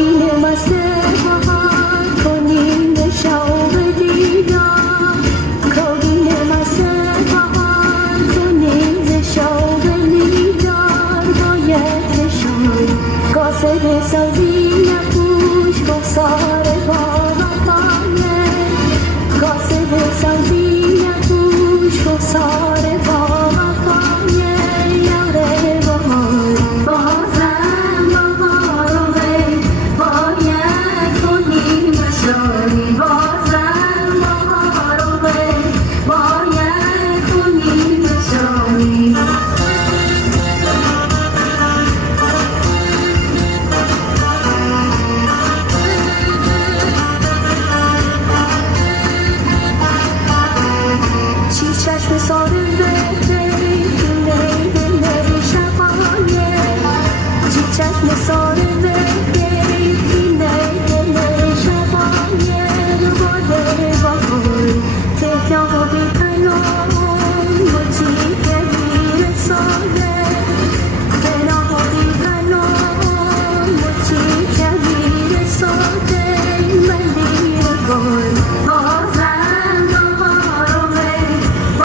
کابین مست بهار کنیم به شوق دیدار کابین مست بهار کنیم به شوق دیدار باید بشوی قاصد سازی نپوش بخسار با وفایه قاصد سازی نپوش بخسار با وفایه یاره بهار بازم بهار باید کنیم بشاری بازم بهار باید کنیم بشاری چشم ساره بهتری دل شبانه چشم ساره